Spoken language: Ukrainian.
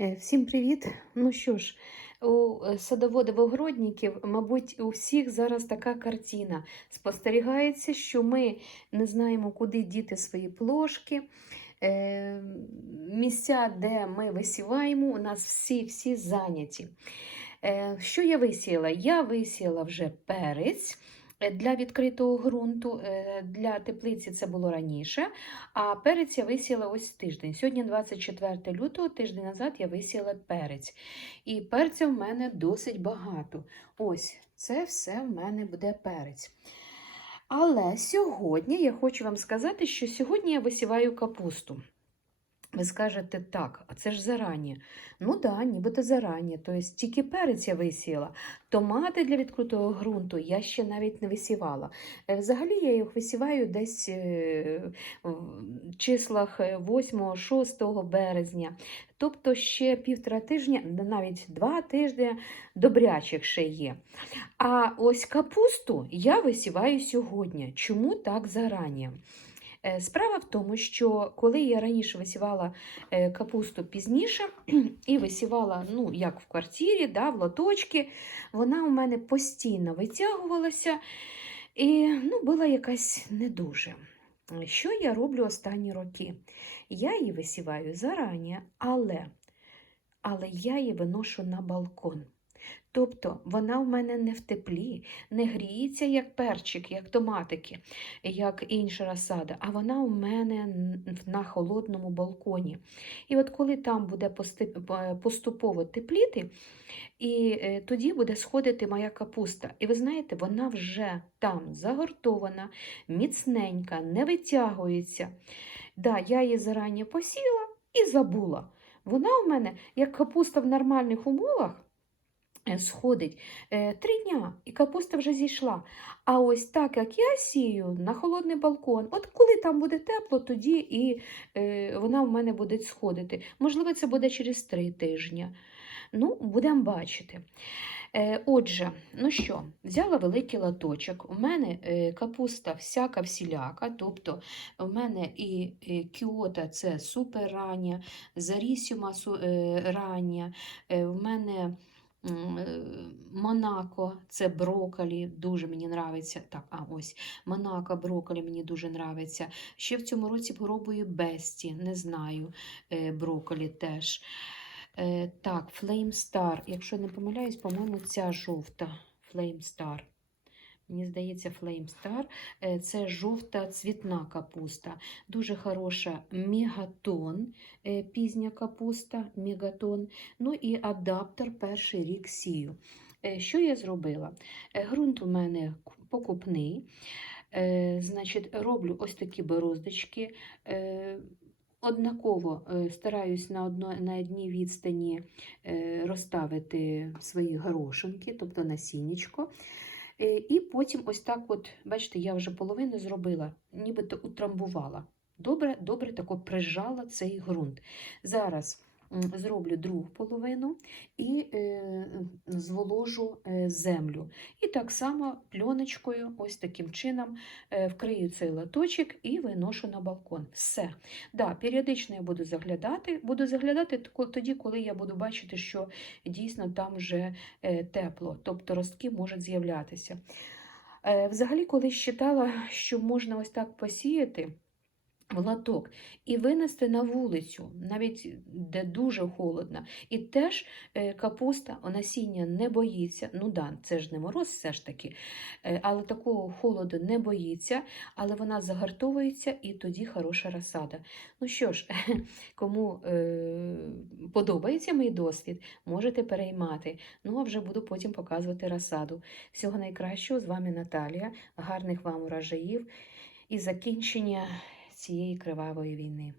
Е, Всім привіт! Ну що ж, у е, садоводів-огородників, мабуть, у всіх зараз така картина. Спостерігається, що ми не знаємо, куди діти свої плошки. Е, Місця, де ми висіваємо, у нас всі-всі зайняті. Що я висіяла? Я висіяла вже перець. Е, Для відкритого ґрунту, е, для теплиці це було раніше, а перець я висіяла ось тиждень. Сьогодні 24 лютого, тиждень назад я висіяла перець. І перця в мене досить багато. Ось це все в мене буде перець. Але сьогодні я хочу вам сказати, що сьогодні я висіваю капусту. Ви скажете, так, а це ж зарані. Ну да, нібито зарані. Тобто тільки перець я висіяла. Томати для відкритого ґрунту я ще навіть не висівала. Е, Взагалі я їх висіваю десь е, в числах 8-6 березня. Тобто ще півтора тижня, навіть два тижні добрячих ще є. А ось капусту я висіваю сьогодні. Чому так зарані? Е, Справа в тому, що коли я раніше висівала е, капусту пізніше і висівала, ну, як в квартирі, да, в лоточки, вона у мене постійно витягувалася і ну, була якась не дуже. Що я роблю останні роки? Я її висіваю зарані, але, але я її виношу на балкон. Тобто вона в мене не в теплі, не гріється, як перчик, як томатики, як інша розсада, а вона у мене на холодному балконі. І от коли там буде поступово тепліти, і е, тоді буде сходити моя капуста. І ви знаєте, вона вже там загортована, міцненька, не витягується. Да, я її зарані посіяла і забула. Вона у мене, як капуста в нормальних умовах, сходить е, три дня, і капуста вже зійшла. А ось так, як я сію на холодний балкон, от коли там буде тепло, тоді і е, вона в мене буде сходити. Можливо, це буде через три тижні. Ну, будемо бачити. Е, Отже, ну що, взяла великий латочок. У мене е, капуста всяка всіляка, тобто у мене і е, кіота це супер рання, зарісюма е, рання, е, в мене е, Монако це броколі, дуже мені нравиться. Так, а ось Монако, броколі мені дуже нравиться. Ще в цьому році пробую Бесті, не знаю, е, броколі теж. Е, так, Flame Star. Якщо не помиляюсь, по-моєму, ця жовта Flame Star. Мені здається. Е, Це жовта цвітна капуста. Дуже хороша мегатон, е, пізня капуста, мегатон. Ну і адаптер перший рік сію. Е, Що я зробила? Е, Ґрунт у мене покупний. Е, Значить, роблю ось такі бороздочки. Е, Однаково е, стараюсь на, одно, на одній відстані е, розставити свої горошинки, тобто насіннячко. Е, І потім ось так, от, бачите, я вже половину зробила, нібито утрамбувала. Добре, добре тако прижала цей ґрунт. Зараз зроблю другу половину і е, зволожу е, землю. І так само пленочкою, ось таким чином, е, вкрию цей латочок і виношу на балкон. Все. Да, періодично я буду заглядати. Буду заглядати тоді, коли я буду бачити, що дійсно там вже тепло, тобто ростки можуть з'являтися. Взагалі, колись читала, що можна ось так посіяти латок і винести на вулицю, навіть де дуже холодно. І теж е, капуста насіння не боїться. Ну да, це ж не мороз, все ж таки, е, але такого холоду не боїться, але вона загартовується і тоді хороша розсада. Ну що ж, кому е, подобається мій досвід, можете переймати. Ну а вже буду потім показувати розсаду. Всього найкращого з вами Наталія. Гарних вам урожаїв і закінчення цієї кривавої війни.